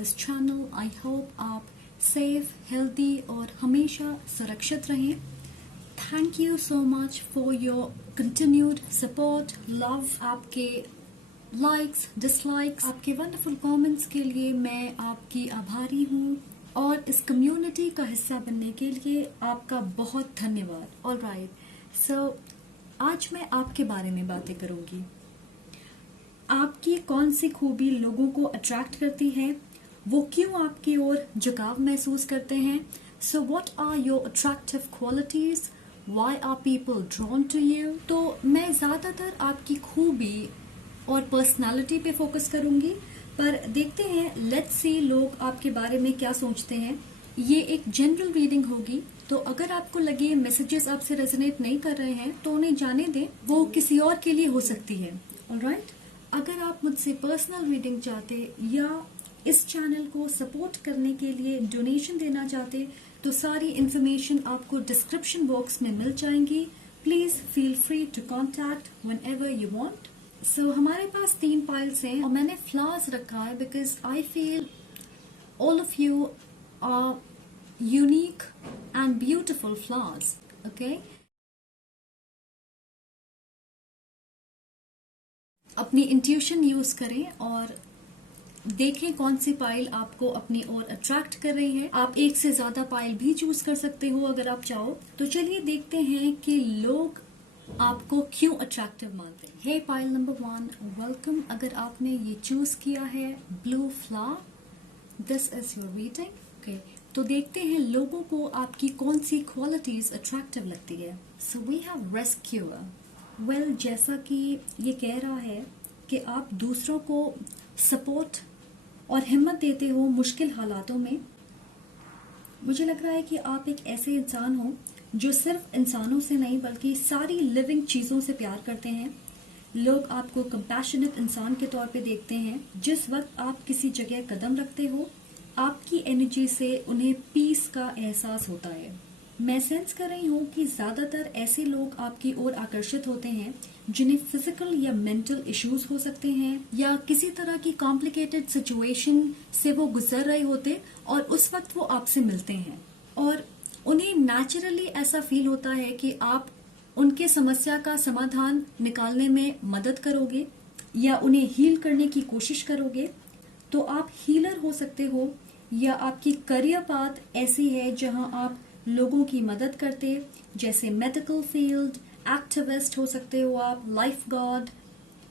This channel. I hope आप safe, healthy और हमेशा सुरक्षित रहें। Thank you so much for your continued support, love, आपके लाइक्स, डिसलाइक्स, आपके वंडरफुल कमेंट्स के लिए मैं आपकी आभारी हूँ और इस कम्युनिटी का हिस्सा बनने के लिए आपका बहुत धन्यवाद। ऑलराइट, सो आज मैं आपके बारे में बातें करूंगी। आपकी कौन सी खूबी लोगों को अट्रैक्ट करती है, वो क्यों आपकी ओर झुकाव महसूस करते हैं। So what are your attractive qualities, why are people drawn to you. तो मैं ज्यादातर आपकी खूबी और पर्सनालिटी पे फोकस करूंगी, पर देखते हैं, लेट्स सी लोग आपके बारे में क्या सोचते हैं। ये एक जनरल रीडिंग होगी, तो अगर आपको लगे मैसेजेस आपसे रेजोनेट नहीं कर रहे हैं तो उन्हें जाने दें, वो किसी और के लिए हो सकती है। ऑलराइट, अगर आप मुझसे पर्सनल रीडिंग चाहते या इस चैनल को सपोर्ट करने के लिए डोनेशन देना चाहते तो सारी इंफॉर्मेशन आपको डिस्क्रिप्शन बॉक्स में मिल जाएंगी। Please feel free to contact whenever you want. So हमारे पास 3 पाइल्स हैं और मैंने फ्लावर्स रखा है because I feel all of you are unique and beautiful flowers. Okay, अपनी इंट्यूशन यूज करें और देखें कौन सी पाइल आपको अपनी ओर अट्रैक्ट कर रही है। आप एक से ज्यादा पाइल भी चूज कर सकते हो अगर आप चाहो। तो चलिए देखते हैं कि लोग आपको क्यों अट्रैक्टिव मानते हैं। हे पाइल नंबर 1, वेलकम। अगर आपने ये चूज किया है blue flower, this is your reading. Okay, तो देखते हैं लोगों को आपकी कौन सी क्वालिटीज अट्रैक्टिव लगती है। So we have rescuer. Well, जैसा कि ये कह रहा है कि आप दूसरों को सपोर्ट और हिम्मत देते हो मुश्किल हालातों में। मुझे लग रहा है कि आप एक ऐसे इंसान हो जो सिर्फ इंसानों से नहीं बल्कि सारी लिविंग चीजों से प्यार करते हैं। लोग आपको कंपैशनेट इंसान के तौर पे देखते हैं। जिस वक्त आप किसी जगह कदम रखते हो, आपकी एनर्जी से उन्हें पीस का एहसास होता है। मैं सेंस कर रही हूँ कि ज्यादातर ऐसे लोग आपकी ओर आकर्षित होते हैं जिन्हें फिजिकल या मेंटल इश्यूज हो सकते हैं या किसी तरह की कॉम्प्लिकेटेड सिचुएशन से वो गुजर रहे होते और उस वक्त वो आपसे मिलते हैं और उन्हें नेचुरली ऐसा फील होता है कि आप उनके समस्या का समाधान निकालने में मदद करोगे या उन्हें हील करने की कोशिश करोगे। तो आप हीलर हो सकते हो या आपकी करियर पाथ ऐसी है जहां आप लोगों की मदद करते, जैसे मेडिकल फील्ड, एक्टिविस्ट हो सकते हो आप, लाइफ गार्ड,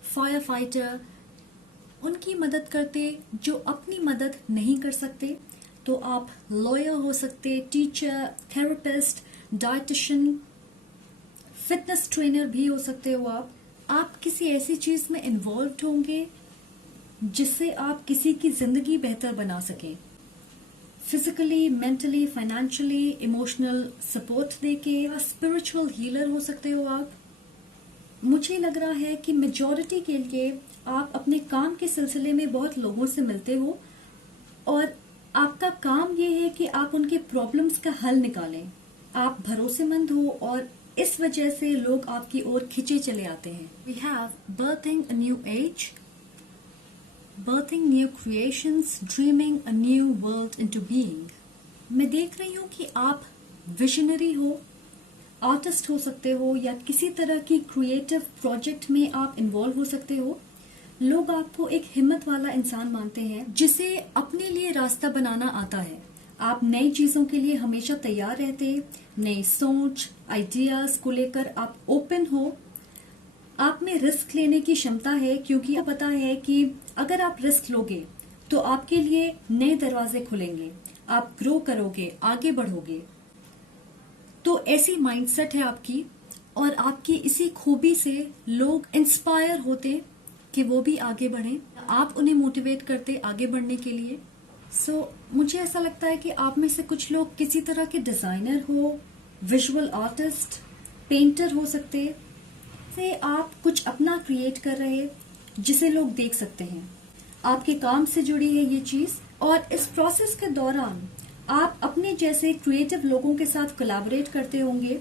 फायर फाइटर, उनकी मदद करते जो अपनी मदद नहीं कर सकते। तो आप लॉयर हो सकते, teacher, therapist, dietitian, fitness trainer भी हो सकते हो आप किसी ऐसी चीज में इन्वॉल्व होंगे जिससे आप किसी की जिंदगी बेहतर बना सकें। Physically, mentally, financially, emotional support देके, स्पिरिचुअल हीलर हो सकते हो आप। मुझे लग रहा है कि मेजॉरिटी के लिए आप अपने काम के सिलसिले में बहुत लोगों से मिलते हो और आपका काम ये है कि आप उनके प्रॉब्लम्स का हल निकालें। आप भरोसेमंद हो और इस वजह से लोग आपकी ओर खिंचे चले आते हैं। We have birthing a new age, birthing new creations, dreaming a new world into being। मैं देख रही हूँ कि आप विजनरी हो, आर्टिस्ट हो सकते हो या किसी तरह की क्रिएटिव प्रोजेक्ट में आप इन्वॉल्व हो सकते हो। लोग आपको एक हिम्मत वाला इंसान मानते हैं जिसे अपने लिए रास्ता बनाना आता है। आप नई चीजों के लिए हमेशा तैयार रहते, नई सोच, आइडियाज को लेकर आप ओपन हो। आप में रिस्क लेने की क्षमता है क्योंकि आपको पता है कि अगर आप रिस्क लोगे तो आपके लिए नए दरवाजे खुलेंगे, आप ग्रो करोगे, आगे बढ़ोगे। तो ऐसी माइंडसेट है आपकी और आपकी इसी खूबी से लोग इंस्पायर होते कि वो भी आगे बढ़ें। आप उन्हें मोटिवेट करते आगे बढ़ने के लिए। सो मुझे ऐसा लगता है कि आप में से कुछ लोग किसी तरह के डिजाइनर हो, विजुअल आर्टिस्ट, पेंटर हो सकते से आप कुछ अपना क्रिएट कर रहे जिसे लोग देख सकते हैं। आपके काम से जुड़ी है ये चीज और इस प्रोसेस के दौरान आप अपने जैसे क्रिएटिव लोगों के साथ कोलैबोरेट करते होंगे।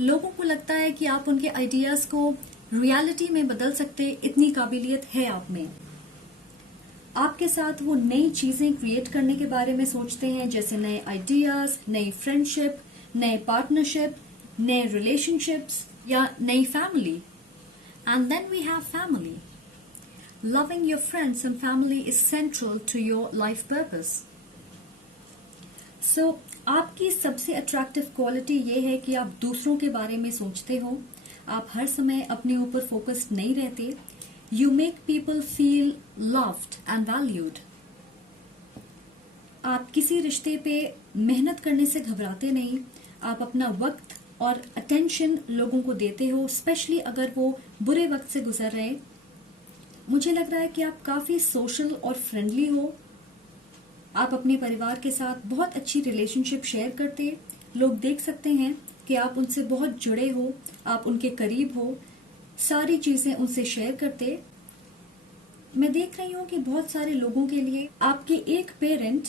लोगों को लगता है कि आप उनके आइडियाज को रियलिटी में बदल सकते, इतनी काबिलियत है आप में। आपके साथ वो नई चीजें क्रिएट करने के बारे में सोचते हैं, जैसे नए आइडियाज, नई फ्रेंडशिप, नए पार्टनरशिप, नए रिलेशनशिप्स या नई family. And then we have family. Loving your friends and family is central to your life purpose. So आपकी सबसे अट्रैक्टिव क्वालिटी ये है कि आप दूसरों के बारे में सोचते हो. आप हर समय अपने ऊपर फोकस्ड नहीं रहते. You make people feel loved and valued. आप किसी रिश्ते पे मेहनत करने से घबराते नहीं. आप अपना वक्त और अटेंशन लोगों को देते हो, स्पेशली अगर वो बुरे वक्त से गुजर रहे. मुझे लग रहा है कि आप काफी सोशल और फ्रेंडली हो. आप अपने परिवार के साथ बहुत अच्छी रिलेशनशिप शेयर करते. लोग देख सकते हैं कि आप उनसे बहुत जुड़े हो, आप उनके करीब हो, सारी चीजें उनसे शेयर करते. मैं देख रही हूँ कि बहुत सारे लोगों के लिए आपके एक पेरेंट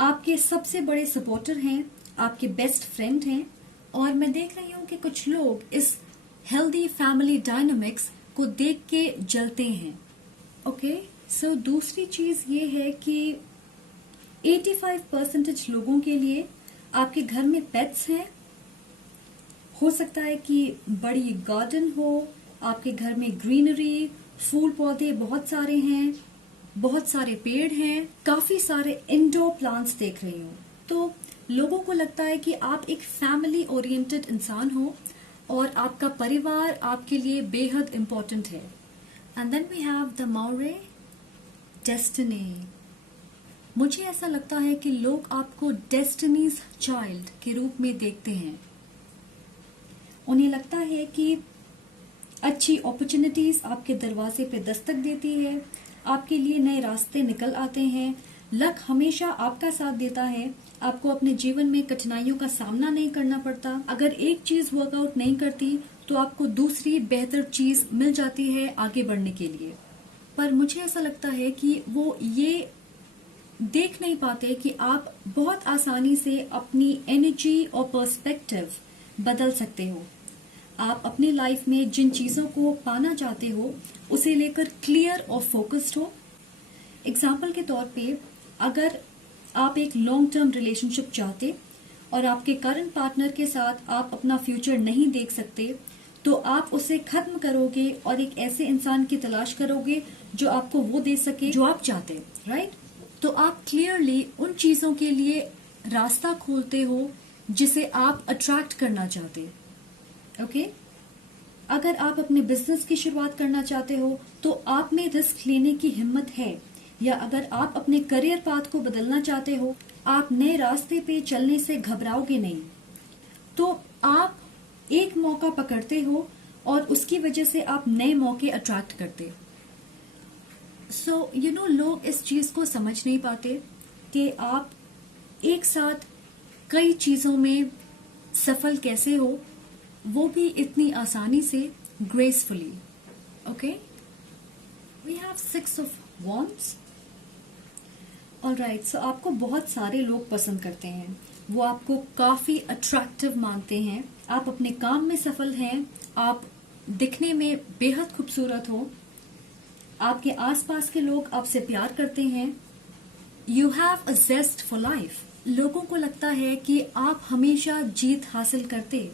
आपके सबसे बड़े सपोर्टर हैं, आपके बेस्ट फ्रेंड हैं. और मैं देख रही हूँ कि कुछ लोग इस हेल्दी फैमिली डायनामिक्स को देख के जलते हैं. ओके, सो दूसरी चीज ये है कि 85% लोगों के लिए आपके घर में पेट्स हैं. हो सकता है कि बड़ी गार्डन हो, आपके घर में ग्रीनरी, फूल पौधे बहुत सारे हैं, बहुत सारे पेड़ हैं, काफी सारे इंडोर प्लांट्स देख रही हूँ. तो लोगों को लगता है कि आप एक फैमिली ओरिएंटेड इंसान हो और आपका परिवार आपके लिए बेहद इम्पोर्टेंट है. And then we have the Moirai destiny. मुझे ऐसा लगता है कि लोग आपको डेस्टिनीज चाइल्ड के रूप में देखते हैं. उन्हें लगता है कि अच्छी अपॉर्चुनिटीज आपके दरवाजे पे दस्तक देती है, आपके लिए नए रास्ते निकल आते हैं. लक हमेशा आपका साथ देता है. आपको अपने जीवन में कठिनाइयों का सामना नहीं करना पड़ता. अगर एक चीज वर्कआउट नहीं करती तो आपको दूसरी बेहतर चीज मिल जाती है आगे बढ़ने के लिए. पर मुझे ऐसा लगता है कि वो ये देख नहीं पाते कि आप बहुत आसानी से अपनी एनर्जी और पर्सपेक्टिव बदल सकते हो. आप अपनी लाइफ में जिन चीजों को पाना चाहते हो उसे लेकर क्लियर और फोकस्ड हो. एग्जाम्पल के तौर पे, अगर आप एक लॉन्ग टर्म रिलेशनशिप चाहते और आपके करंट पार्टनर के साथ आप अपना फ्यूचर नहीं देख सकते, तो आप उसे खत्म करोगे और एक ऐसे इंसान की तलाश करोगे जो आपको वो दे सके जो आप चाहते, राइट? तो आप क्लियरली उन चीजों के लिए रास्ता खोलते हो जिसे आप अट्रैक्ट करना चाहते. ओके, अगर आप अपने बिजनेस की शुरुआत करना चाहते हो तो आप में रिस्क लेने की हिम्मत है. या अगर आप अपने करियर पाथ को बदलना चाहते हो, आप नए रास्ते पे चलने से घबराओगे नहीं. तो आप एक मौका पकड़ते हो और उसकी वजह से आप नए मौके अट्रैक्ट करते. सो लोग इस चीज को समझ नहीं पाते कि आप एक साथ कई चीजों में सफल कैसे हो, वो भी इतनी आसानी से, gracefully. Okay, we have 6 of wands. Alright, so आपको बहुत सारे लोग पसंद करते हैं. वो आपको काफी अट्रैक्टिव मानते हैं. आप अपने काम में सफल हैं. आप दिखने में बेहद खूबसूरत हो. आपके आसपास के लोग आपसे प्यार करते हैं. You have a zest for life. लोगों को लगता है कि आप हमेशा जीत हासिल करते.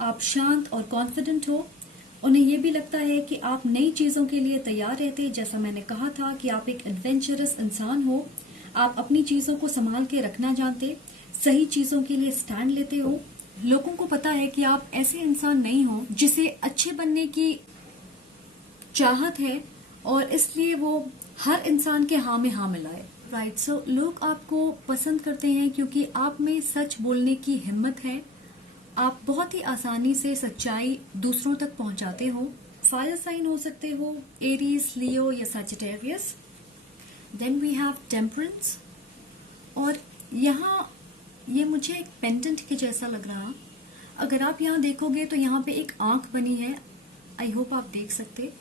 आप शांत और कॉन्फिडेंट हो. उन्हें यह भी लगता है कि आप नई चीजों के लिए तैयार रहते. जैसा मैंने कहा था कि आप एक एडवेंचरस इंसान हो. आप अपनी चीजों को संभाल के रखना जानते, सही चीजों के लिए स्टैंड लेते हो. लोगों को पता है कि आप ऐसे इंसान नहीं हो जिसे अच्छे बनने की चाहत है और इसलिए वो हर इंसान के हाँ में हाँ मिलाए. राइट, सो लोग आपको पसंद करते हैं क्योंकि आप में सच बोलने की हिम्मत है. आप बहुत ही आसानी से सच्चाई दूसरों तक पहुंचाते हो. फायर साइन हो सकते हो, एरीज, लियो या Sagittarius. Then we have temperance. और यहाँ ये मुझे एक पेंडेंट के जैसा लग रहा. अगर आप यहाँ देखोगे तो यहाँ पे एक आंख बनी है. आई होप आप देख सकते.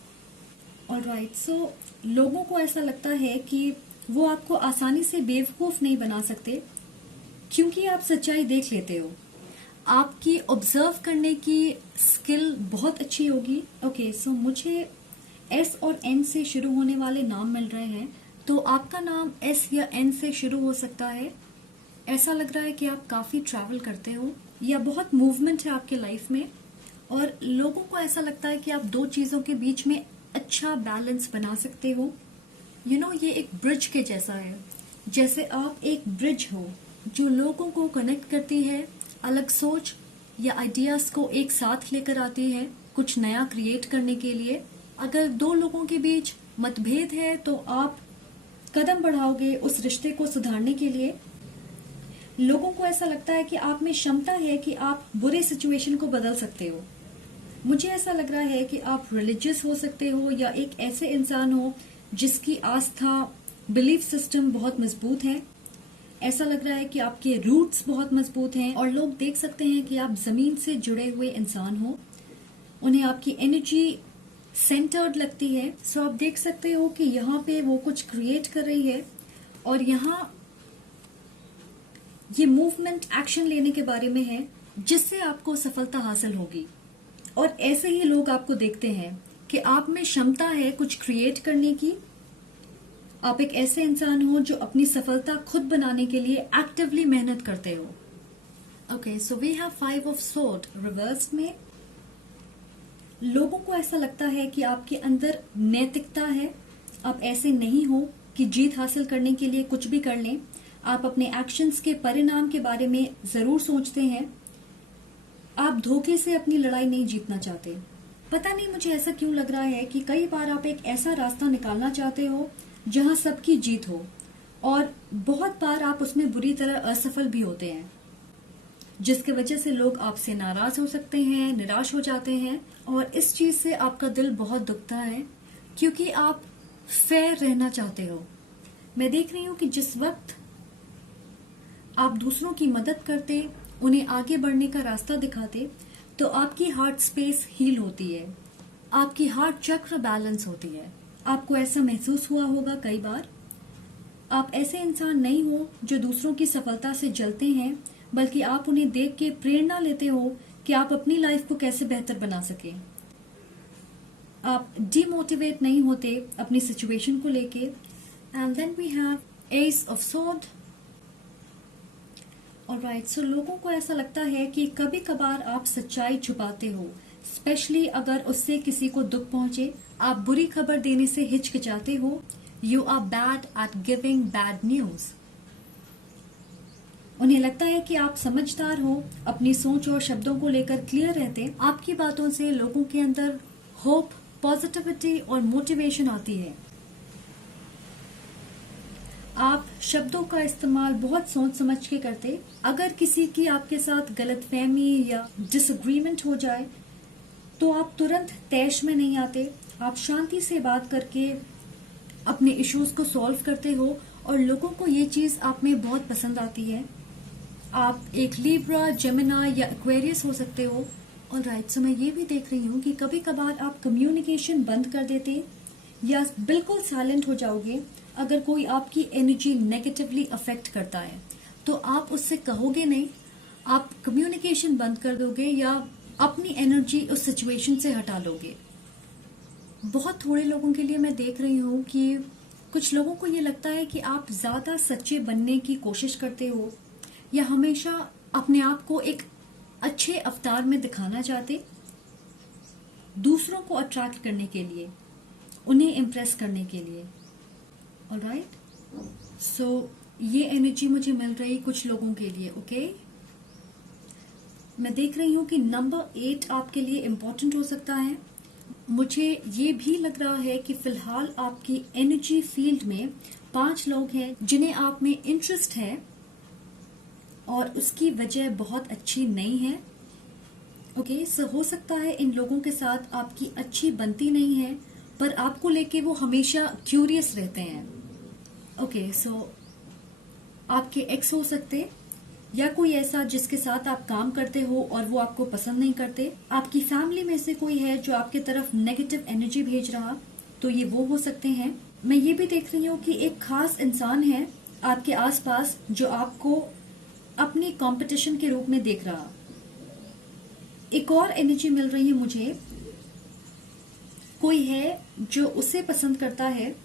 ऑलराइट, सो लोगों को ऐसा लगता है कि वो आपको आसानी से बेवकूफ नहीं बना सकते क्योंकि आप सच्चाई देख लेते हो. आपकी ऑब्जर्व करने की स्किल बहुत अच्छी होगी. ओके, सो मुझे एस और एन से शुरू होने वाले नाम मिल रहे हैं. तो आपका नाम एस या एन से शुरू हो सकता है। ऐसा लग रहा है कि आप काफी ट्रैवल करते हो या बहुत मूवमेंट है आपके लाइफ में, और लोगों को ऐसा लगता है कि आप दो चीजों के बीच में अच्छा बैलेंस बना सकते हो। ये एक ब्रिज के जैसा है। जैसे आप एक ब्रिज हो जो लोगों को कनेक्ट करती है, अलग सोच या आइडियाज को एक साथ लेकर आती है कुछ नया क्रिएट करने के लिए। अगर दो लोगों के बीच मतभेद है तो आप कदम बढ़ाओगे उस रिश्ते को सुधारने के लिए। लोगों को ऐसा लगता है कि आप में क्षमता है कि आप बुरे सिचुएशन को बदल सकते हो। मुझे ऐसा लग रहा है कि आप रिलीजियस हो सकते हो या एक ऐसे इंसान हो जिसकी आस्था, बिलीफ सिस्टम बहुत मजबूत है। ऐसा लग रहा है कि आपके रूट्स बहुत मजबूत हैं और लोग देख सकते हैं कि आप जमीन से जुड़े हुए इंसान हो। उन्हें आपकी एनर्जी सेंटर्ड लगती है। सो आप देख सकते हो कि यहाँ पे वो कुछ क्रिएट कर रही है और यहाँ ये मूवमेंट एक्शन लेने के बारे में है जिससे आपको सफलता हासिल होगी। और ऐसे ही लोग आपको देखते हैं कि आप में क्षमता है कुछ क्रिएट करने की। आप एक ऐसे इंसान हो जो अपनी सफलता खुद बनाने के लिए एक्टिवली मेहनत करते हो। Okay, so we have 5 of sword reverse में। लोगों को ऐसा लगता है कि आपके अंदर नैतिकता है। आप ऐसे नहीं हो कि जीत हासिल करने के लिए कुछ भी कर लें। आप अपने एक्शंस के परिणाम के बारे में जरूर सोचते हैं। आप धोखे से अपनी लड़ाई नहीं जीतना चाहते। पता नहीं मुझे ऐसा क्यों लग रहा है कि कई बार आप एक ऐसा रास्ता निकालना चाहते हो जहां सबकी जीत हो, और बहुत बार आप उसमें बुरी तरह असफल भी होते हैं, जिसकी वजह से लोग आपसे नाराज हो सकते हैं, निराश हो जाते हैं, और इस चीज से आपका दिल बहुत दुखता है क्योंकि आप फेयर रहना चाहते हो। मैं देख रही हूँ कि जिस वक्त आप दूसरों की मदद करते, उन्हें आगे बढ़ने का रास्ता दिखाते, तो आपकी हार्ट स्पेस हील होती है, आपकी हार्ट चक्र बैलेंस होती है। आपको ऐसा महसूस हुआ होगा कई बार। आप ऐसे इंसान नहीं हो जो दूसरों की सफलता से जलते हैं, बल्कि आप उन्हें देख के प्रेरणा लेते हो कि आप अपनी लाइफ को कैसे बेहतर बना सके। आप डिमोटिवेट नहीं होते अपनी सिचुएशन को लेके। And then we have ace of sword. Alright, so लोगों को ऐसा लगता है कि कभी कभार आप सच्चाई छुपाते हो, स्पेशली अगर उससे किसी को दुख पहुंचे। आप बुरी खबर देने से हिचकिचाते हो। You are bad at giving bad news. उन्हें लगता है कि आप समझदार हो, अपनी सोच और शब्दों को लेकर क्लियर रहते। आपकी बातों से लोगों के अंदर होप, पॉजिटिविटी और मोटिवेशन आती है। आप शब्दों का इस्तेमाल बहुत सोच समझ के करते। अगर किसी की आपके साथ गलतफहमी या डिसएग्रीमेंट हो जाए तो आप तुरंत तैश में नहीं आते। आप शांति से बात करके अपने इश्यूज को सॉल्व करते हो और लोगों को ये चीज आप में बहुत पसंद आती है। आप एक लिब्रा, जेमिनी या एक्वेरियस हो सकते हो। ऑलराइट, सो मैं ये भी देख रही हूँ कि कभी कभार आप कम्युनिकेशन बंद कर देते या बिल्कुल साइलेंट हो जाओगे अगर कोई आपकी एनर्जी नेगेटिवली अफेक्ट करता है। तो आप उससे कहोगे नहीं, आप कम्युनिकेशन बंद कर दोगे या अपनी एनर्जी उस सिचुएशन से हटा लोगे। बहुत थोड़े लोगों के लिए मैं देख रही हूँ कि कुछ लोगों को ये लगता है कि आप ज्यादा सच्चे बनने की कोशिश करते हो या हमेशा अपने आप को एक अच्छे अवतार में दिखाना चाहते, दूसरों को अट्रैक्ट करने के लिए, उन्हें इम्प्रेस करने के लिए। ऑलराइट, सो ये एनर्जी मुझे मिल रही कुछ लोगों के लिए। ओके, मैं देख रही हूँ कि नंबर 8 आपके लिए इम्पोर्टेंट हो सकता है। मुझे ये भी लग रहा है कि फिलहाल आपकी एनर्जी फील्ड में 5 लोग हैं जिन्हें आप में इंटरेस्ट है और उसकी वजह बहुत अच्छी नहीं है। ओके, सो हो सकता है इन लोगों के साथ आपकी अच्छी बनती नहीं है, पर आपको लेके वो हमेशा क्यूरियस रहते हैं। ओके, सो आपके एक्स हो सकते या कोई ऐसा जिसके साथ आप काम करते हो और वो आपको पसंद नहीं करते। आपकी फैमिली में से कोई है जो आपके तरफ नेगेटिव एनर्जी भेज रहा, तो ये वो हो सकते हैं। मैं ये भी देख रही हूँ कि एक खास इंसान है आपके आसपास जो आपको अपनी कंपटीशन के रूप में देख रहा। एक और एनर्जी मिल रही है मुझे, कोई है जो उसे पसंद करता है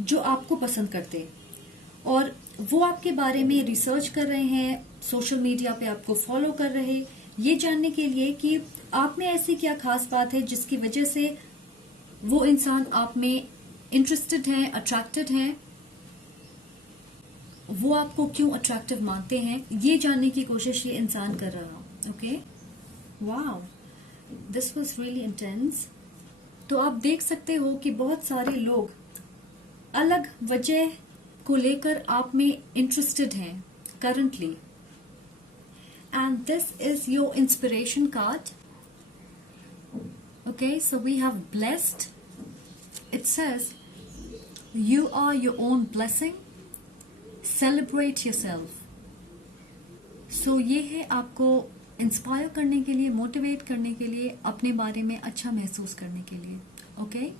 जो आपको पसंद करते और वो आपके बारे में रिसर्च कर रहे हैं, सोशल मीडिया पे आपको फॉलो कर रहे, ये जानने के लिए कि आप में ऐसी क्या खास बात है जिसकी वजह से वो इंसान आप में इंटरेस्टेड हैं, अट्रैक्टेड हैं, वो आपको क्यों अट्रैक्टिव मानते हैं, ये जानने की कोशिश ये इंसान कर रहा। Okay, wow, this was really intense. तो आप देख सकते हो कि बहुत सारे लोग अलग वजह को लेकर आप में इंटरेस्टेड हैं currently, and this is your inspiration card. Okay, so we have blessed, it says you are your own blessing, celebrate yourself। so ये है आपको इंस्पायर करने के लिए, मोटिवेट करने के लिए, अपने बारे में अच्छा महसूस करने के लिए। ओके,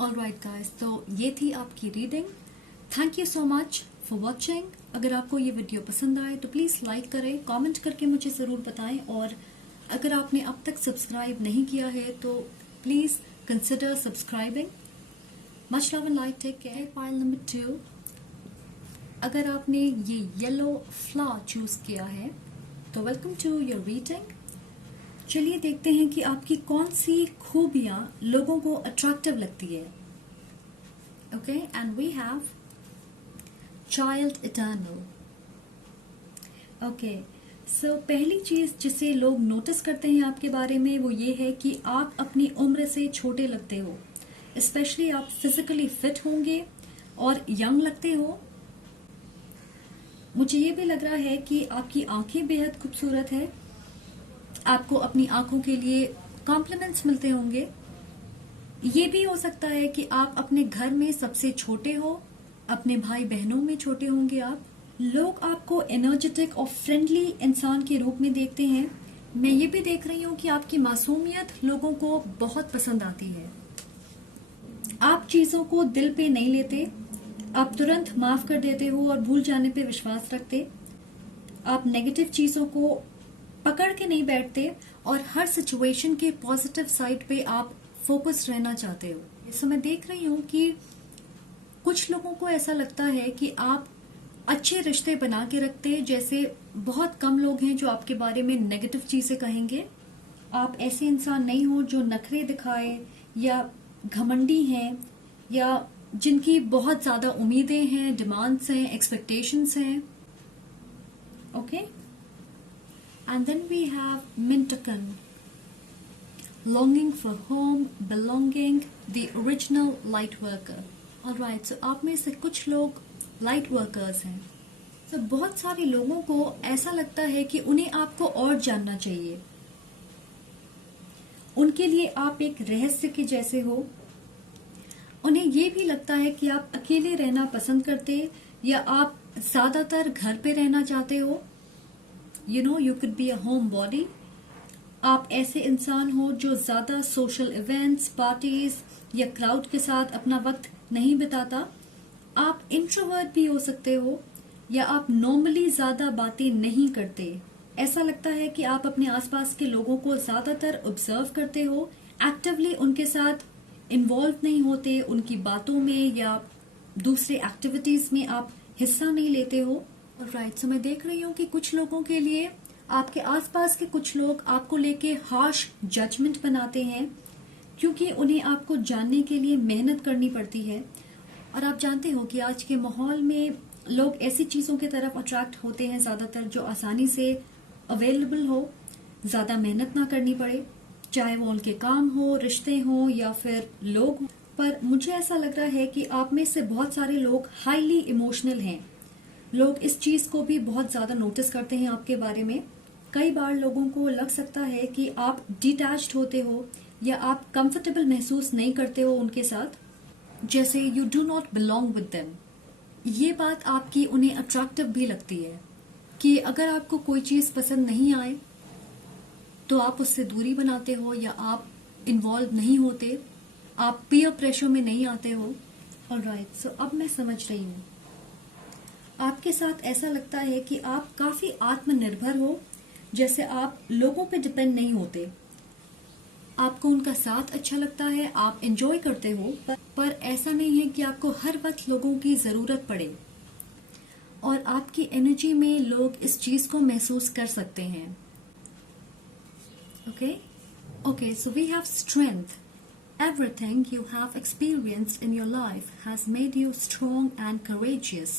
ऑलराइट गाइस, तो ये थी आपकी reading. Thank you so much for watching. अगर आपको ये वीडियो पसंद आए तो प्लीज लाइक करें, कमेंट करके मुझे जरूर बताएं, और अगर आपने अब तक सब्सक्राइब नहीं किया है तो please consider subscribing. Much love and light, take care. Pile number 2, अगर आपने ये येलो फ्लावर चूज किया है तो वेलकम टू योर रीडिंग। चलिए देखते हैं कि आपकी कौन सी खूबियां लोगों को अट्रैक्टिव लगती है। Okay, and we have child eternal. Okay, so पहली चीज जिसे लोग नोटिस करते हैं आपके बारे में वो ये है कि आप अपनी उम्र से छोटे लगते हो, स्पेशली आप फिजिकली फिट होंगे और यंग लगते हो। मुझे ये भी लग रहा है कि आपकी आंखें बेहद खूबसूरत है, आपको अपनी आंखों के लिए कॉम्प्लीमेंट्स मिलते होंगे। ये भी हो सकता है कि आप अपने घर में सबसे छोटे हो, अपने भाई बहनों में छोटे होंगे आप। लोग आपको एनर्जेटिक और फ्रेंडली इंसान के रूप में देखते हैं। मैं ये भी देख रही हूँ कि आपकी मासूमियत लोगों को बहुत पसंद आती है। आप चीजों को दिल पे नहीं लेते, आप तुरंत माफ कर देते हो और भूल जाने पे विश्वास रखते। आप नेगेटिव चीजों को पकड़ के नहीं बैठते और हर सिचुएशन के पॉजिटिव साइड पे आप फोकस रहना चाहते हो। इसमें मैं देख रही हूँ कि कुछ लोगों को ऐसा लगता है कि आप अच्छे रिश्ते बना के रखते, जैसे बहुत कम लोग हैं जो आपके बारे में नेगेटिव चीजें कहेंगे। आप ऐसे इंसान नहीं हो जो नखरे दिखाए या घमंडी हैं या जिनकी बहुत ज्यादा उम्मीदें हैं, डिमांड्स हैं, एक्सपेक्टेशंस हैं। Okay, and then we have मिंटकन, longing for home, belonging, the original light worker. Alright, so आप में से कुछ लोग लाइट वर्कर्स हैं। तो बहुत सारे लोगों को ऐसा लगता है कि उन्हें आपको और जानना चाहिए, उनके लिए आप एक रहस्य के जैसे हो। उन्हें ये भी लगता है कि आप अकेले रहना पसंद करते या आप ज्यादातर घर पे रहना चाहते हो। You know, you could be a home body. आप ऐसे इंसान हो जो ज्यादा सोशल इवेंट्स, पार्टीज या क्राउड के साथ अपना वक्त नहीं बिताता। आप इंट्रोवर्ट भी हो सकते हो या आप नॉर्मली ज्यादा बातें नहीं करते। ऐसा लगता है कि आप अपने आसपास के लोगों को ज्यादातर ऑब्जर्व करते हो, एक्टिवली उनके साथ इन्वॉल्व नहीं होते, उनकी बातों में या दूसरे एक्टिविटीज में आप हिस्सा नहीं लेते हो। राइट, सो मैं देख रही हूँ कि कुछ लोगों के लिए आपके आसपास के कुछ लोग आपको लेके हार्श जजमेंट बनाते हैं, क्योंकि उन्हें आपको जानने के लिए मेहनत करनी पड़ती है। और आप जानते हो कि आज के माहौल में लोग ऐसी चीजों की तरफ अट्रैक्ट होते हैं ज्यादातर जो आसानी से अवेलेबल हो, ज्यादा मेहनत ना करनी पड़े, चाहे वो उनके काम हो, रिश्ते हो या फिर लोग। पर मुझे ऐसा लग रहा है कि आप में से बहुत सारे लोग हाईली इमोशनल हैं। लोग इस चीज को भी बहुत ज्यादा नोटिस करते हैं आपके बारे में। कई बार लोगों को लग सकता है कि आप डिटैच्ड होते हो या आप कंफर्टेबल महसूस नहीं करते हो उनके साथ, जैसे you do not belong with them. ये बात आपकी उन्हें अट्रैक्टिव भी लगती है कि अगर आपको कोई चीज पसंद नहीं आए तो आप उससे दूरी बनाते हो या आप इन्वॉल्व नहीं होते, आप पीयर प्रेशर में नहीं आते हो। ऑलराइट, सो अब मैं समझ रही हूँ। आपके साथ ऐसा लगता है कि आप काफी आत्मनिर्भर हो, जैसे आप लोगों पे डिपेंड नहीं होते। आपको उनका साथ अच्छा लगता है, आप एंजॉय करते हो, पर ऐसा नहीं है कि आपको हर वक्त लोगों की जरूरत पड़े। और आपकी एनर्जी में लोग इस चीज को महसूस कर सकते हैं। Okay, so we have strength. Everything you have experienced in your life has made you strong and courageous.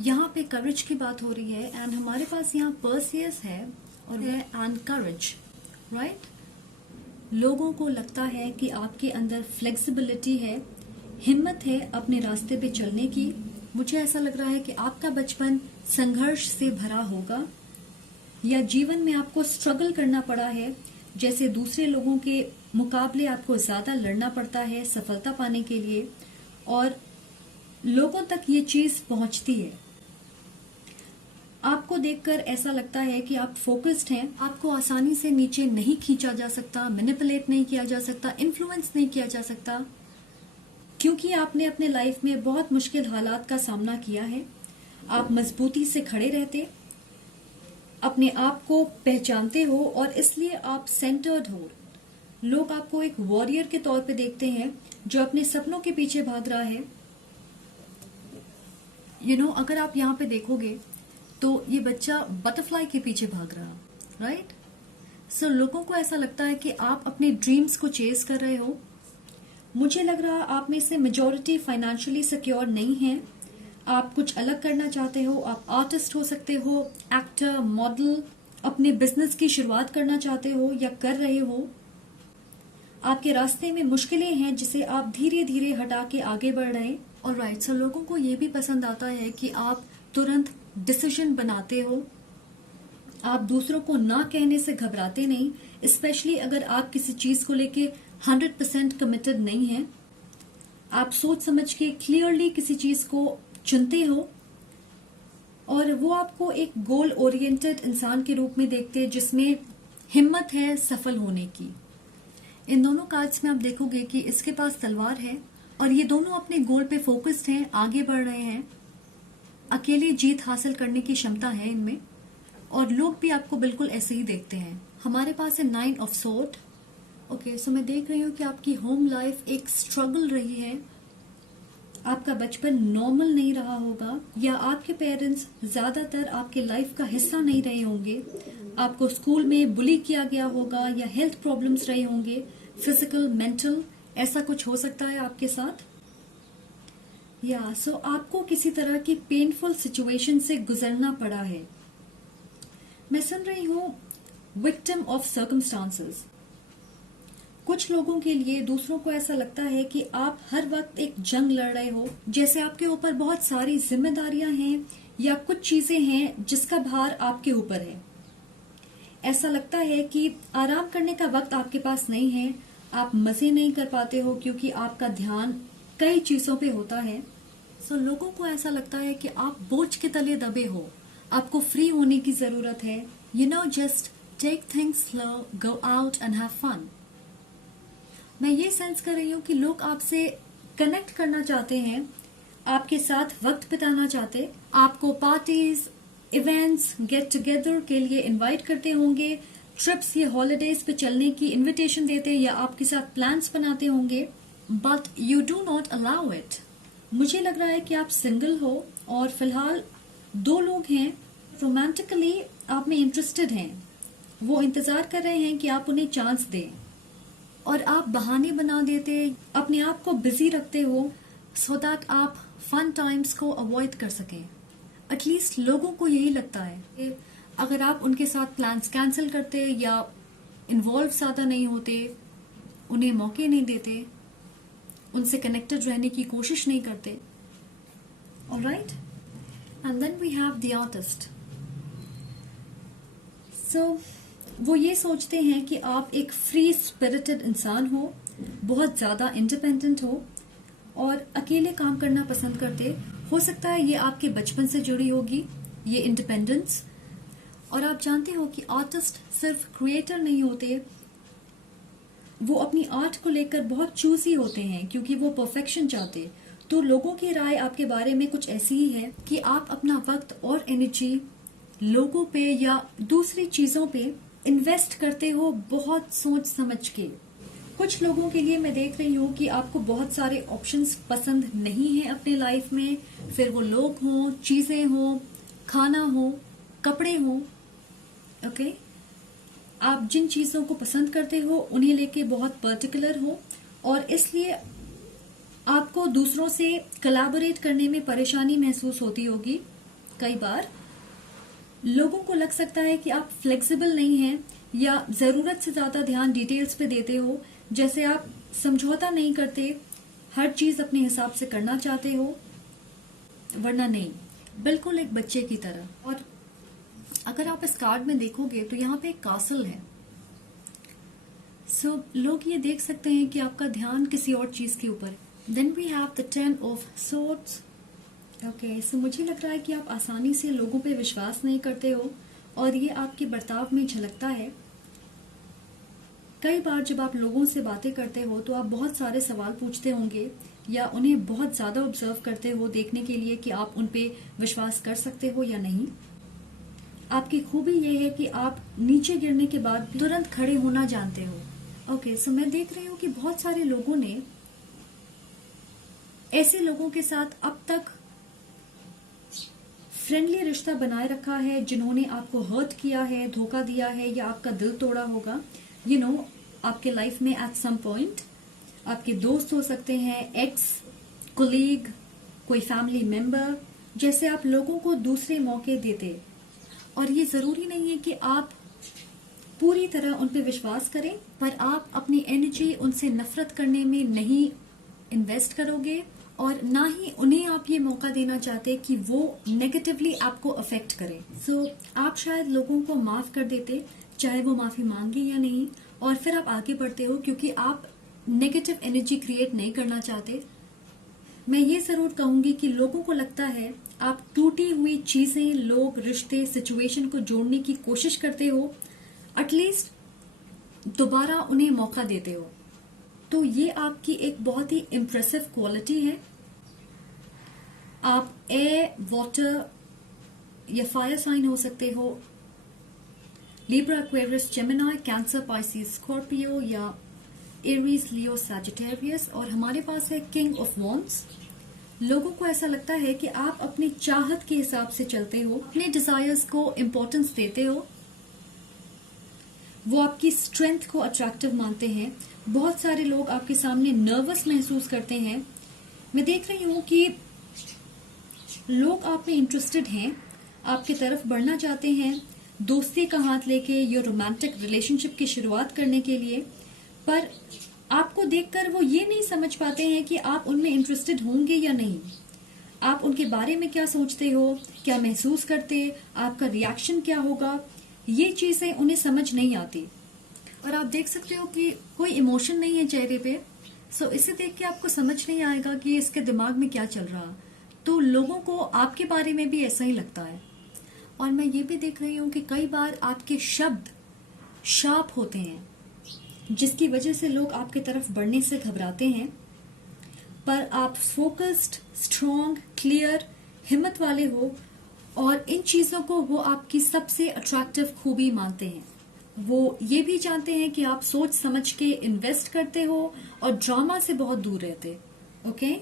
यहाँ पे करेज की बात हो रही है एंड हमारे पास यहाँ पर्सियस है और है एंड करेज, राइट। लोगों को लगता है कि आपके अंदर फ्लेक्सिबिलिटी है, हिम्मत है अपने रास्ते पे चलने की। मुझे ऐसा लग रहा है कि आपका बचपन संघर्ष से भरा होगा या जीवन में आपको स्ट्रगल करना पड़ा है, जैसे दूसरे लोगों के मुकाबले आपको ज्यादा लड़ना पड़ता है सफलता पाने के लिए, और लोगों तक ये चीज पहुंचती है। आपको देखकर ऐसा लगता है कि आप फोकस्ड हैं, आपको आसानी से नीचे नहीं खींचा जा सकता, मैनिपुलेट नहीं किया जा सकता, इन्फ्लुएंस नहीं किया जा सकता, क्योंकि आपने अपने लाइफ में बहुत मुश्किल हालात का सामना किया है। आप मजबूती से खड़े रहते, अपने आप को पहचानते हो और इसलिए आप सेंटर्ड हो। लोग आपको एक वॉरियर के तौर पे देखते हैं जो अपने सपनों के पीछे भाग रहा है। अगर आप यहाँ पे देखोगे तो ये बच्चा बटरफ्लाई के पीछे भाग रहा, राइट। सो लोगों को ऐसा लगता है कि आप अपने ड्रीम्स को चेस कर रहे हो। मुझे लग रहा आप में से मेजॉरिटी फाइनेंशियली सिक्योर नहीं है, आप कुछ अलग करना चाहते हो। आप आर्टिस्ट हो सकते हो, एक्टर, मॉडल, अपने बिजनेस की शुरुआत करना चाहते हो या कर रहे हो। आपके रास्ते में मुश्किलें हैं जिसे आप धीरे धीरे हटा के आगे बढ़ रहे हैं। और राइट, सो लोगों को ये भी पसंद आता है कि आप तुरंत डिसीजन बनाते हो, आप दूसरों को ना कहने से घबराते नहीं, स्पेशली अगर आप किसी चीज को लेके 100% कमिटेड नहीं है। आप सोच समझ के क्लियरली किसी चीज को चुनते हो और वो आपको एक गोल ओरिएंटेड इंसान के रूप में देखते हैं जिसमें हिम्मत है सफल होने की। इन दोनों कार्ड्स में आप देखोगे कि इसके पास तलवार है और ये दोनों अपने गोल पे फोकस्ड हैं, आगे बढ़ रहे हैं, अकेले जीत हासिल करने की क्षमता है इनमें, और लोग भी आपको बिल्कुल ऐसे ही देखते हैं। हमारे पास है 9 ऑफ सोर्ड। ओके, सो मैं देख रही हूँ कि आपकी होम लाइफ एक स्ट्रगल रही है, आपका बचपन नॉर्मल नहीं रहा होगा, या आपके पेरेंट्स ज्यादातर आपके लाइफ का हिस्सा नहीं रहे होंगे। आपको स्कूल में बुली किया गया होगा या हेल्थ प्रॉब्लम्स रहे होंगे, फिजिकल, मेंटल, ऐसा कुछ हो सकता है आपके साथ। सो आपको किसी तरह की पेनफुल सिचुएशन से गुजरना पड़ा है। मैं सुन रही हूँ विक्टिम ऑफ सर्कमस्टांसेस। कुछ लोगों के लिए दूसरों को ऐसा लगता है कि आप हर वक्त एक जंग लड़ रहे हो, जैसे आपके ऊपर बहुत सारी जिम्मेदारियां हैं या कुछ चीजें हैं जिसका भार आपके ऊपर है। ऐसा लगता है कि आराम करने का वक्त आपके पास नहीं है, आप मजे नहीं कर पाते हो क्योंकि आपका ध्यान कई चीजों पे होता है। सो लोगों को ऐसा लगता है कि आप बोझ के तले दबे हो, आपको फ्री होने की जरूरत है। Just take things slow, go out and have fun. मैं ये सेंस कर रही हूँ कि लोग आपसे कनेक्ट करना चाहते हैं, आपके साथ वक्त बिताना चाहते, आपको पार्टीज, इवेंट्स, गेट टुगेदर के लिए इनवाइट करते होंगे, ट्रिप्स या हॉलिडेज पे चलने की इनविटेशन देते या आपके साथ प्लान्स बनाते होंगे, but you do not allow it. मुझे लग रहा है कि आप सिंगल हो और फिलहाल 2 लोग हैं रोमांटिकली आप में इंटरेस्टेड हैं, वो इंतजार कर रहे हैं कि आप उन्हें चांस दें, और आप बहाने बना देते, अपने आप को बिजी रखते हो सो दैट आप फन टाइम्स को अवॉइड कर सकें। एटलीस्ट लोगों को यही लगता है। अगर आप उनके साथ प्लान्स कैंसिल करते या इन्वॉल्व ज्यादा नहीं होते, उन्हें मौके नहीं देते, उनसे कनेक्टेड रहने की कोशिश नहीं करते, alright. And then we have the artist. So वो ये सोचते हैं कि आप एक फ्री स्पिरिटेड इंसान हो, बहुत ज्यादा इंडिपेंडेंट हो और अकेले काम करना पसंद करते हो सकता है ये आपके बचपन से जुड़ी होगी ये इंडिपेंडेंस। और आप जानते हो कि आर्टिस्ट सिर्फ क्रिएटर नहीं होते, वो अपनी आर्ट को लेकर बहुत चूजी होते हैं क्योंकि वो परफेक्शन चाहते। तो लोगों की राय आपके बारे में कुछ ऐसी ही है कि आप अपना वक्त और एनर्जी लोगों पे या दूसरी चीजों पे इन्वेस्ट करते हो बहुत सोच समझ के। कुछ लोगों के लिए मैं देख रही हूँ कि आपको बहुत सारे ऑप्शंस पसंद नहीं है अपने लाइफ में, फिर वो लोग हों, चीजें हों, खाना हो, कपड़े हों। ओके, आप जिन चीजों को पसंद करते हो उन्हें लेके बहुत पर्टिकुलर हो, और इसलिए आपको दूसरों से कोलैबोरेट करने में परेशानी महसूस होती होगी। कई बार लोगों को लग सकता है कि आप फ्लेक्सिबल नहीं हैं, या जरूरत से ज्यादा ध्यान डिटेल्स पे देते हो, जैसे आप समझौता नहीं करते, हर चीज अपने हिसाब से करना चाहते हो, वरना नहीं, बिल्कुल एक बच्चे की तरह। और अगर आप इस कार्ड में देखोगे तो यहाँ पे एक कासल है। सो लोग ये देख सकते हैं कि आपका ध्यान किसी और चीज के ऊपर। Then we have the 10 of swords. Okay, so मुझे लग रहा है कि आप आसानी से लोगों पे विश्वास नहीं करते हो, और ये आपके बर्ताव में झलकता है। कई बार जब आप लोगों से बातें करते हो तो आप बहुत सारे सवाल पूछते होंगे, या उन्हें बहुत ज्यादा ऑब्जर्व करते हो देखने के लिए कि आप उन पे विश्वास कर सकते हो या नहीं। आपकी खूबी ये है कि आप नीचे गिरने के बाद तुरंत खड़े होना जानते हो। ओके, सो मैं देख रही हूँ कि बहुत सारे लोगों ने ऐसे लोगों के साथ अब तक फ्रेंडली रिश्ता बनाए रखा है जिन्होंने आपको हर्ट किया है, धोखा दिया है, या आपका दिल तोड़ा होगा। यू नो, आपके लाइफ में एट सम पॉइंट आपके दोस्त हो सकते हैं, एक्स, कोलीग, कोई फैमिली मेंबर, जैसे आप लोगों को दूसरे मौके देते। और ये जरूरी नहीं है कि आप पूरी तरह उन पे विश्वास करें, पर आप अपनी एनर्जी उनसे नफरत करने में नहीं इन्वेस्ट करोगे, और ना ही उन्हें आप ये मौका देना चाहते कि वो नेगेटिवली आपको अफेक्ट करें। सो आप शायद लोगों को माफ कर देते, चाहे वो माफी मांगे या नहीं, और फिर आप आगे बढ़ते हो क्योंकि आप नेगेटिव एनर्जी क्रिएट नहीं करना चाहते। मैं ये जरूर कहूंगी कि लोगों को लगता है आप टूटी हुई चीजें, लोग, रिश्ते, सिचुएशन को जोड़ने की कोशिश करते हो, एटलीस्ट दोबारा उन्हें मौका देते हो। तो ये आपकी एक बहुत ही इम्प्रेसिव क्वालिटी है। आप एयर, वाटर या फायर साइन हो सकते हो, Libra, Aquarius, Gemini, cancer, Pisces, Scorpio, या एरीज, लियो, सैजिटेरियस। और हमारे पास है किंग ऑफ वॉन्ड्स। लोगों को ऐसा लगता है कि आप अपनी चाहत के हिसाब से चलते हो, अपने डिजायर्स को इम्पोर्टेंस देते हो, वो आपकी स्ट्रेंथ को अट्रैक्टिव मानते हैं। बहुत सारे लोग आपके सामने नर्वस महसूस करते हैं। मैं देख रही हूँ कि लोग आप में इंटरेस्टेड हैं, आपके तरफ बढ़ना चाहते हैं, दोस्ती का हाथ लेके या रोमांटिक रिलेशनशिप की शुरुआत करने के लिए, पर आपको देखकर वो ये नहीं समझ पाते हैं कि आप उनमें इंटरेस्टेड होंगे या नहीं। आप उनके बारे में क्या सोचते हो, क्या महसूस करते, आपका रिएक्शन क्या होगा, ये चीजें उन्हें समझ नहीं आती। और आप देख सकते हो कि कोई इमोशन नहीं है चेहरे पे। सो इसे देख के आपको समझ नहीं आएगा कि इसके दिमाग में क्या चल रहा। तो लोगों को आपके बारे में भी ऐसा ही लगता है। और मैं ये भी देख रही हूँ कि कई बार आपके शब्द शार्प होते हैं, जिसकी वजह से लोग आपके तरफ बढ़ने से घबराते हैं, पर आप फोकस्ड, स्ट्रॉन्ग, क्लियर, हिम्मत वाले हो, और इन चीजों को वो आपकी सबसे अट्रैक्टिव खूबी मानते हैं। वो ये भी जानते हैं कि आप सोच समझ के इन्वेस्ट करते हो और ड्रामा से बहुत दूर रहते। ओके,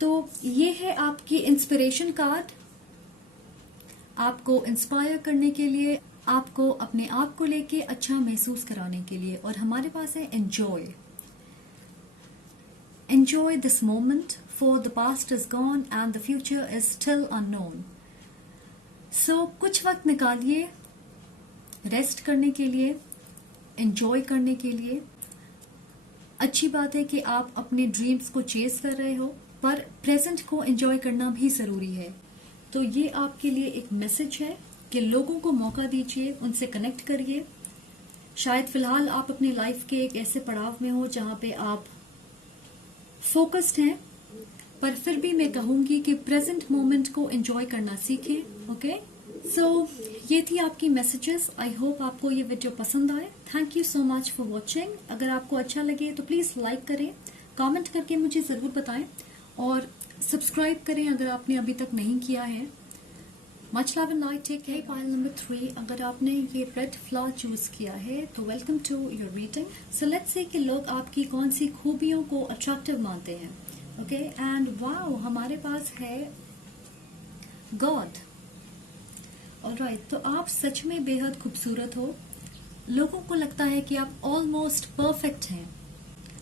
तो ये है आपकी इंस्पिरेशन कार्ड, आपको इंस्पायर करने के लिए, आपको अपने आप को लेके अच्छा महसूस कराने के लिए। और हमारे पास है enjoy. Enjoy this moment, for the past is gone and the future is still unknown. So कुछ वक्त निकालिए रेस्ट करने के लिए, एंजॉय करने के लिए। अच्छी बात है कि आप अपने ड्रीम्स को चेस कर रहे हो, पर प्रेजेंट को एंजॉय करना भी जरूरी है। तो ये आपके लिए एक मैसेज है कि लोगों को मौका दीजिए, उनसे कनेक्ट करिए। शायद फिलहाल आप अपनी लाइफ के एक ऐसे पड़ाव में हो जहां पे आप फोकस्ड हैं, पर फिर भी मैं कहूंगी कि प्रेजेंट मोमेंट को एंजॉय करना सीखें। ओके, सो ये थी आपकी मैसेजेस। आई होप आपको ये वीडियो पसंद आए। Thank you so much for watching. अगर आपको अच्छा लगे तो प्लीज लाइक करें, कमेंट करके मुझे जरूर बताएं, और सब्सक्राइब करें अगर आपने अभी तक नहीं किया है। Much love and light, take care. Pile number 3, अगर आपने ये रेड फ्लावर चूज किया है तो welcome to your reading. So let's say कि लोग आपकी कौन सी खूबियों को अट्रैक्टिव मानते हैं। ओके, एंड वाओ, हमारे पास है गॉड। ऑलराइट, तो आप सच में बेहद खूबसूरत हो। लोगों को लगता है कि आप ऑलमोस्ट परफेक्ट हैं।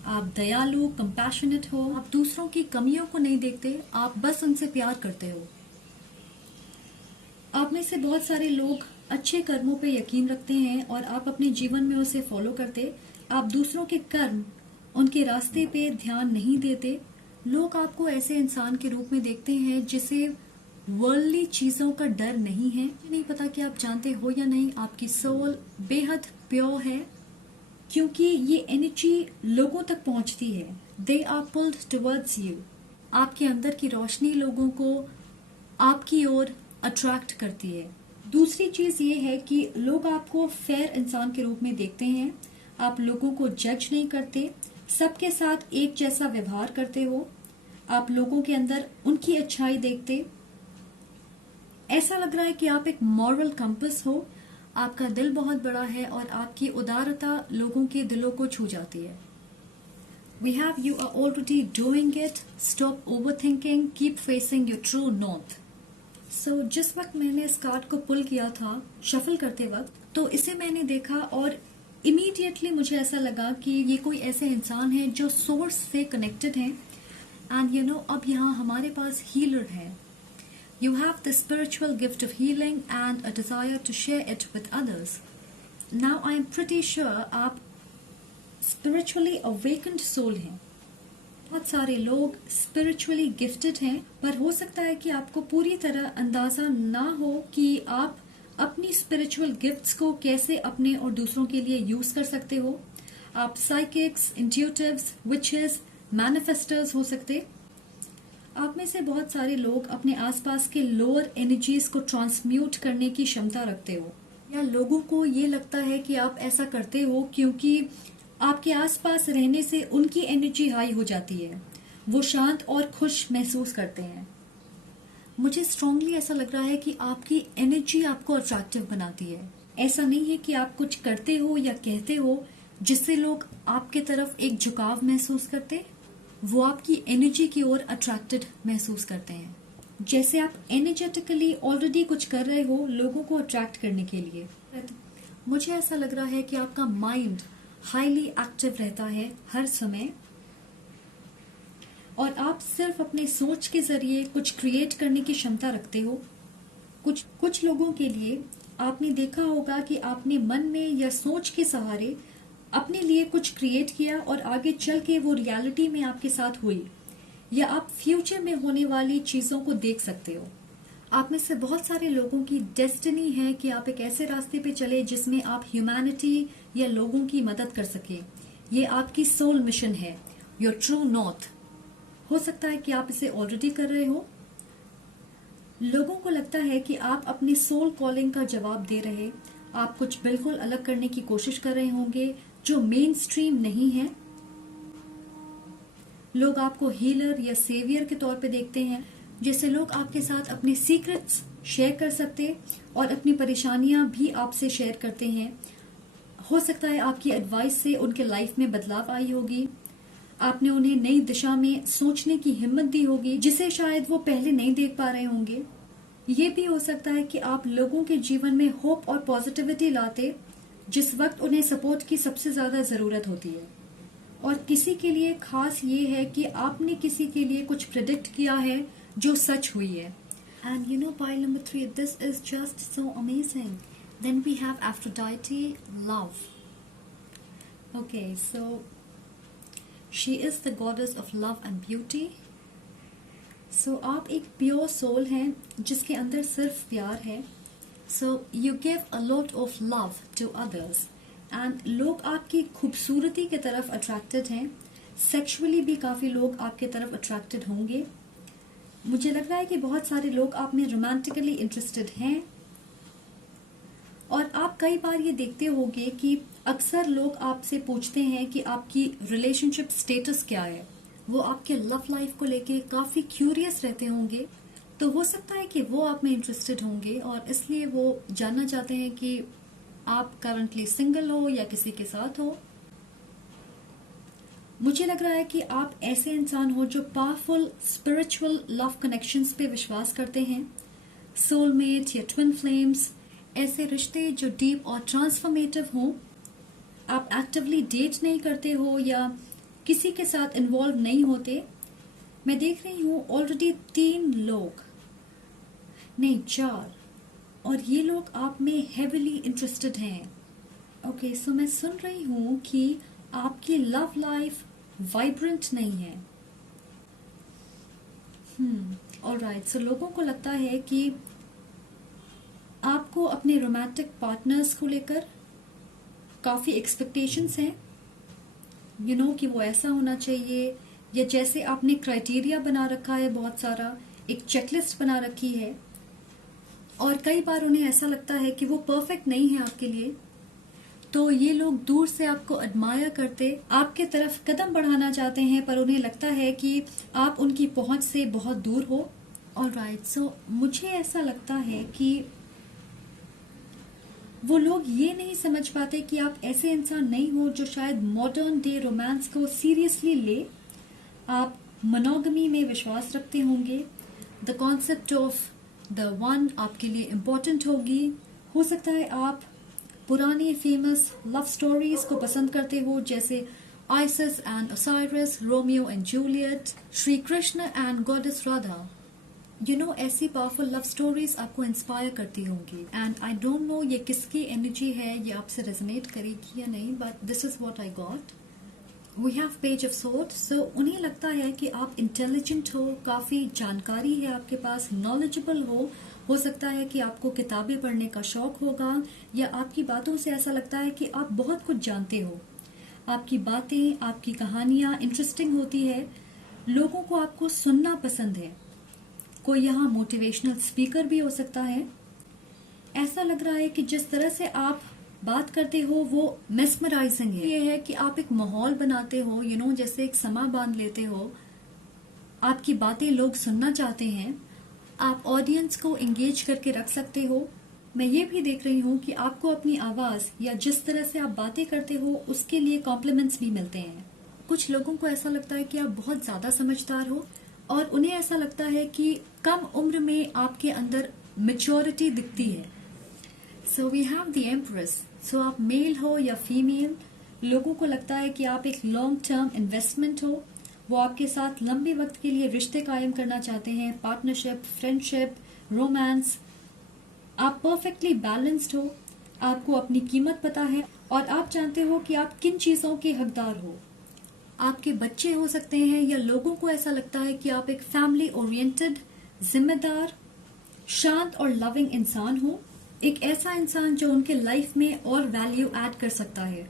आप दयालु, कंपैशनेट हो। आप दूसरों की कमियों को नहीं देखते, आप बस उनसे प्यार करते हो। आप में से बहुत सारे लोग अच्छे कर्मों पे यकीन रखते हैं और आप अपने जीवन में उसे फॉलो करते। आप दूसरों के कर्म, उनके रास्ते पे ध्यान नहीं देते। लोग आपको ऐसे इंसान के रूप में देखते हैं जिसे वर्ल्डली चीजों का डर नहीं है। नहीं पता कि आप जानते हो या नहीं, आपकी सोल बेहद प्योर है, क्योंकि ये एनर्जी लोगों तक पहुंचती है। They are pulled towards you. आपके अंदर की रोशनी लोगों को आपकी ओर अट्रैक्ट करती है। दूसरी चीज ये है कि लोग आपको फेयर इंसान के रूप में देखते हैं। आप लोगों को जज नहीं करते, सबके साथ एक जैसा व्यवहार करते हो। आप लोगों के अंदर उनकी अच्छाई देखते। ऐसा लग रहा है कि आप एक मॉरल कंपस हो। आपका दिल बहुत बड़ा है और आपकी उदारता लोगों के दिलों को छू जाती है। We have, you are already doing it. Stop overthinking. Keep facing your true north. So, जिस वक्त मैंने इस कार्ड को पुल किया था शफल करते वक्त, तो इसे मैंने देखा और इमीडिएटली मुझे ऐसा लगा कि ये कोई ऐसे इंसान है जो सोर्स से कनेक्टेड है। एंड यू नो, अब यहाँ हमारे पास हीलर है। You have the spiritual gift of healing and a desire to share it with others. Now I am pretty sure आप spiritually awakened soul हैं। बहुत सारे लोग spiritually gifted हैं, पर हो सकता है कि आपको पूरी तरह अंदाजा ना हो कि आप अपनी spiritual gifts को कैसे अपने और दूसरों के लिए यूज कर सकते हो। आप psychics, intuitives, witches, manifestors हो सकते। आप में से बहुत सारे लोग अपने आसपास के लोअर एनर्जीज को ट्रांसम्यूट करने की क्षमता रखते हो, या लोगों को ये लगता है कि आप ऐसा करते हो क्योंकि आपके आसपास रहने से उनकी एनर्जी हाई हो जाती है। वो शांत और खुश महसूस करते हैं। मुझे स्ट्रांगली ऐसा लग रहा है कि आपकी एनर्जी आपको अट्रैक्टिव बनाती है। ऐसा नहीं है कि आप कुछ करते हो या कहते हो जिससे लोग आपके तरफ एक झुकाव महसूस करते। वो आपकी एनर्जी की ओर अट्रैक्टेड महसूस करते हैं। जैसे आप एनर्जेटिकली ऑलरेडी कुछ कर रहे हो लोगों को अट्रैक्ट करने के लिए। मुझे ऐसा लग रहा है कि आपका माइंड हाईली एक्टिव रहता है हर समय, और आप सिर्फ अपने सोच के जरिए कुछ क्रिएट करने की क्षमता रखते हो। कुछ लोगों के लिए आपने देखा होगा कि आपने मन में या सोच के सहारे अपने लिए कुछ क्रिएट किया और आगे चल के वो रियलिटी में आपके साथ हुई, या आप फ्यूचर में होने वाली चीजों को देख सकते हो। आप में से बहुत सारे लोगों की डेस्टिनी है कि आप एक ऐसे रास्ते पे चले जिसमें आप ह्यूमैनिटी या लोगों की मदद कर सके। ये आपकी सोल मिशन है, योर ट्रू नॉर्थ। हो सकता है कि आप इसे ऑलरेडी कर रहे हो। लोगों को लगता है कि आप अपनी सोल कॉलिंग का जवाब दे रहे, आप कुछ बिल्कुल अलग करने की कोशिश कर रहे होंगे जो मेन स्ट्रीम नहीं है। लोग आपको हीलर या सेवियर के तौर पे देखते हैं, जिससे लोग आपके साथ अपने सीक्रेट्स शेयर कर सकते और अपनी परेशानियां भी आपसे शेयर करते हैं। हो सकता है आपकी एडवाइस से उनके लाइफ में बदलाव आई होगी। आपने उन्हें नई दिशा में सोचने की हिम्मत दी होगी जिसे शायद वो पहले नहीं देख पा रहे होंगे। ये भी हो सकता है कि आप लोगों के जीवन में होप और पॉजिटिविटी लाते जिस वक्त उन्हें सपोर्ट की सबसे ज्यादा जरूरत होती है। और किसी के लिए खास ये है कि आपने किसी के लिए कुछ प्रेडिक्ट किया है जो सच हुई है। And you know, pile number 3, this is just so amazing. Then we have Aphrodite, love. Okay, so she is the goddess of love and beauty. So आप एक प्योर सोल हैं जिसके अंदर सिर्फ प्यार है। So you give a lot of love to others, and लोग आपकी खूबसूरती की तरफ अट्रैक्टेड हैं। सेक्सुअली भी काफी लोग आपके तरफ अट्रैक्टेड होंगे। मुझे लग रहा है कि बहुत सारे लोग आप में रोमांटिकली इंटरेस्टेड हैं। और आप कई बार ये देखते होंगे कि अक्सर लोग आपसे पूछते हैं कि आपकी रिलेशनशिप स्टेटस क्या है। वो आपके लव लाइफ को लेके काफी क्यूरियस रहते होंगे। तो हो सकता है कि वो आप में इंटरेस्टेड होंगे और इसलिए वो जानना चाहते हैं कि आप करंटली सिंगल हो या किसी के साथ हो। मुझे लग रहा है कि आप ऐसे इंसान हो जो पावरफुल स्पिरिचुअल लव कनेक्शंस पे विश्वास करते हैं, सोलमेट या ट्विन फ्लेम्स, ऐसे रिश्ते जो डीप और ट्रांसफॉर्मेटिव हों। आप एक्टिवली डेट नहीं करते हो या किसी के साथ इन्वॉल्व नहीं होते। मैं देख रही हूँ ऑलरेडी 3 लोग, नहीं 4, और ये लोग आप में हेविली इंटरेस्टेड हैं। ओके, सो मैं सुन रही हूँ कि आपकी लव लाइफ वाइब्रेंट नहीं है। ऑलराइट, सो लोगों को लगता है कि आपको अपने रोमांटिक पार्टनर्स को लेकर काफी एक्सपेक्टेशंस हैं। यू नो कि वो ऐसा होना चाहिए, या जैसे आपने क्राइटेरिया बना रखा है, बहुत सारा एक चेकलिस्ट बना रखी है, और कई बार उन्हें ऐसा लगता है कि वो परफेक्ट नहीं है आपके लिए। तो ये लोग दूर से आपको एडमायर करते आपके तरफ कदम बढ़ाना चाहते हैं, पर उन्हें लगता है कि आप उनकी पहुंच से बहुत दूर हो। ऑलराइट, सो मुझे ऐसा लगता है कि वो लोग ये नहीं समझ पाते कि आप ऐसे इंसान नहीं हो जो शायद मॉडर्न डे रोमांस को सीरियसली ले। आप मोनोगमी में विश्वास रखते होंगे। The concept of the one आपके लिए इम्पोर्टेंट होगी। हो सकता है आप पुरानी फेमस लव स्टोरीज को पसंद करते हो, जैसे ISIS and Osiris, Romeo and Juliet, Shri Krishna and goddess Radha. You know, ऐसी पावरफुल लव स्टोरीज आपको इंस्पायर करती होंगी। एंड आई डोंट नो ये किसकी एनर्जी है, ये आपसे रेजोनेट करेगी या नहीं, but this is what I got. We have page of swords. So उन्हें लगता है कि आप इंटेलिजेंट हो, काफी जानकारी है आपके पास, नॉलेजेबल हो सकता है कि आपको किताबें पढ़ने का शौक होगा, या आपकी बातों से ऐसा लगता है कि आप बहुत कुछ जानते हो। आपकी बातें, आपकी कहानियां इंटरेस्टिंग होती है, लोगों को आपको सुनना पसंद है। कोई यहाँ मोटिवेशनल स्पीकर भी हो सकता है। ऐसा लग रहा है कि जिस तरह से आप बात करते हो वो मेस्मराइजिंग है। ये है कि आप एक माहौल बनाते हो, यू नो, जैसे एक समा बांध लेते हो। आपकी बातें लोग सुनना चाहते हैं। आप ऑडियंस को एंगेज करके रख सकते हो। मैं ये भी देख रही हूँ कि आपको अपनी आवाज या जिस तरह से आप बातें करते हो उसके लिए कॉम्प्लीमेंट्स भी मिलते हैं। कुछ लोगों को ऐसा लगता है कि आप बहुत ज्यादा समझदार हो, और उन्हें ऐसा लगता है कि कम उम्र में आपके अंदर मैच्योरिटी दिखती है। So we have the empress. So आप मेल हो या फीमेल, लोगों को लगता है कि आप एक लॉन्ग टर्म इन्वेस्टमेंट हो। वो आपके साथ लंबे वक्त के लिए रिश्ते कायम करना चाहते हैं, पार्टनरशिप, फ्रेंडशिप, रोमांस। आप परफेक्टली बैलेंस्ड हो, आपको अपनी कीमत पता है, और आप जानते हो कि आप किन चीजों के हकदार हो। आपके बच्चे हो सकते हैं, या लोगों को ऐसा लगता है कि आप एक फैमिली ओरिएंटेड, जिम्मेदार, शांत और लविंग इंसान हो। एक ऐसा इंसान जो उनके लाइफ में और वैल्यू ऐड कर सकता है।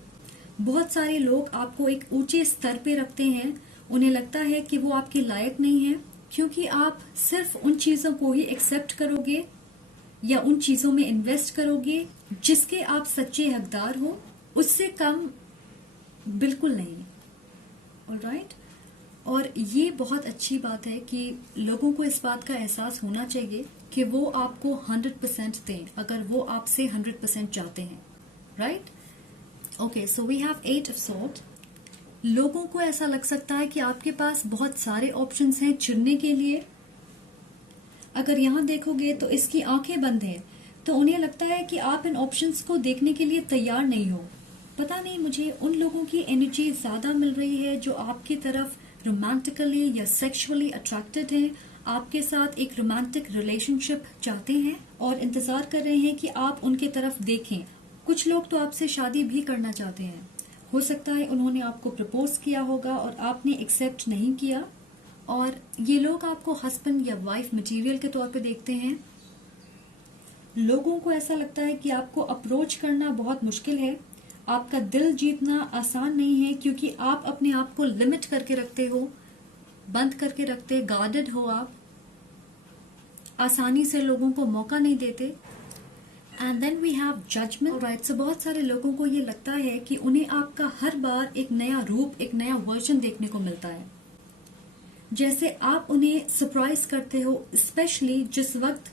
बहुत सारे लोग आपको एक ऊंचे स्तर पे रखते हैं। उन्हें लगता है कि वो आपके लायक नहीं है, क्योंकि आप सिर्फ उन चीजों को ही एक्सेप्ट करोगे या उन चीजों में इन्वेस्ट करोगे जिसके आप सच्चे हकदार हो। उससे कम बिल्कुल नहीं। ऑलराइट, और ये बहुत अच्छी बात है कि लोगों को इस बात का एहसास होना चाहिए कि वो आपको 100% दें अगर वो आपसे 100% चाहते हैं। Right, okay, so we have 8 of swords. लोगों को ऐसा लग सकता है कि आपके पास बहुत सारे ऑप्शंस हैं चुनने के लिए। अगर यहाँ देखोगे तो इसकी आंखें बंद हैं, तो उन्हें लगता है कि आप इन ऑप्शंस को देखने के लिए तैयार नहीं हो। पता नहीं, मुझे उन लोगों की एनर्जी ज्यादा मिल रही है जो आपकी तरफ रोमांटिकली या सेक्सुअली अट्रैक्टेड हैं, आपके साथ एक रोमांटिक रिलेशनशिप चाहते हैं और इंतजार कर रहे हैं कि आप उनके तरफ देखें। कुछ लोग तो आपसे शादी भी करना चाहते हैं। हो सकता है उन्होंने आपको प्रपोज किया होगा और आपने एक्सेप्ट नहीं किया, और ये लोग आपको हस्बैंड या वाइफ मटेरियल के तौर पे देखते हैं। लोगों को ऐसा लगता है कि आपको अप्रोच करना बहुत मुश्किल है, आपका दिल जीतना आसान नहीं है, क्योंकि आप अपने आप को लिमिट करके रखते हो, बंद करके रखते, गार्डेड हो आप, आसानी से लोगों को मौका नहीं देते। And then we have judgement. Right, so बहुत सारे लोगों को ये लगता है कि उन्हें आपका हर बार एक नया रूप, एक नया वर्जन देखने को मिलता है। जैसे आप उन्हें सरप्राइज करते हो, स्पेशली जिस वक्त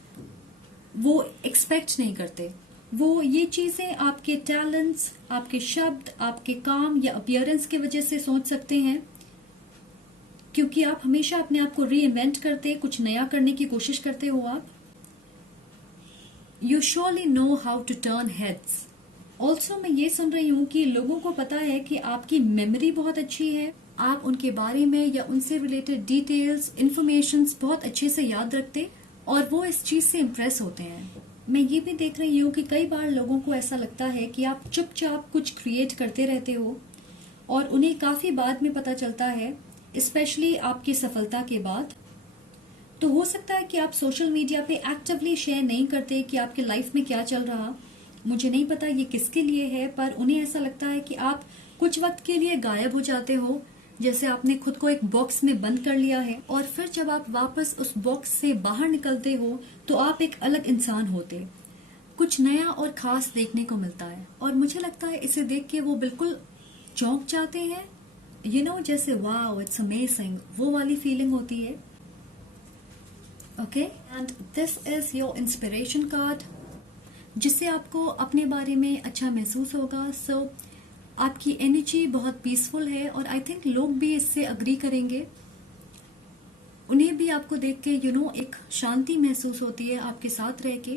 वो एक्सपेक्ट नहीं करते। वो ये चीजें आपके टैलेंट्स, आपके शब्द, आपके काम या अपीयरेंस की वजह से सोच सकते हैं, क्योंकि आप हमेशा अपने आप को री इन्वेंट करते, कुछ नया करने की कोशिश करते हो आप। You surely know how to turn heads. Also मैं ये सुन रही हूँ कि लोगों को पता है कि आपकी मेमोरी बहुत अच्छी है, आप उनके बारे में या उनसे रिलेटेड डिटेल्स, इंफॉर्मेशन बहुत अच्छे से याद रखते और वो इस चीज से इम्प्रेस होते हैं। मैं ये भी देख रही हूँ कि कई बार लोगों को ऐसा लगता है कि आप चुपचाप कुछ क्रिएट करते रहते हो और उन्हें काफी बाद में पता चलता है, स्पेशली आपकी सफलता के बाद। तो हो सकता है कि आप सोशल मीडिया पे एक्टिवली शेयर नहीं करते कि आपके लाइफ में क्या चल रहा। मुझे नहीं पता ये किसके लिए है, पर उन्हें ऐसा लगता है कि आप कुछ वक्त के लिए गायब हो जाते हो, जैसे आपने खुद को एक बॉक्स में बंद कर लिया है और फिर जब आप वापस उस बॉक्स से बाहर निकलते हो तो आप एक अलग इंसान होते। कुछ नया और खास देखने को मिलता है और मुझे लगता है इसे देख के वो बिल्कुल चौंक जाते हैं। यू नो, जैसे वाओ इट्स अमेजिंग, वो वाली फीलिंग होती है। Okay, and this is your inspiration card, जिससे आपको अपने बारे में अच्छा महसूस होगा। सो आपकी एनर्जी बहुत पीसफुल है और आई थिंक लोग भी इससे अग्री करेंगे। उन्हें भी आपको देख के यू नो एक शांति महसूस होती है आपके साथ रह के।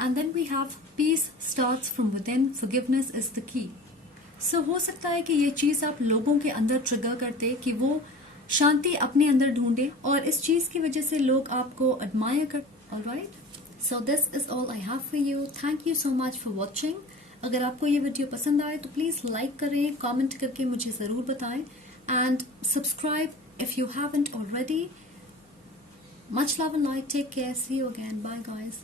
And then we have peace starts from within, forgiveness is the key. So हो सकता है कि ये चीज आप लोगों के अंदर ट्रिगर करते कि वो शांति अपने अंदर ढूंढे और इस चीज की वजह से लोग आपको एडमायर कर। Alright, so this is all I have for you. Thank you so much for watching. अगर आपको ये वीडियो पसंद आए तो प्लीज लाइक करें, कमेंट करके मुझे जरूर बताएं and subscribe if you haven't already. Much love and light, take care, see you again, bye guys.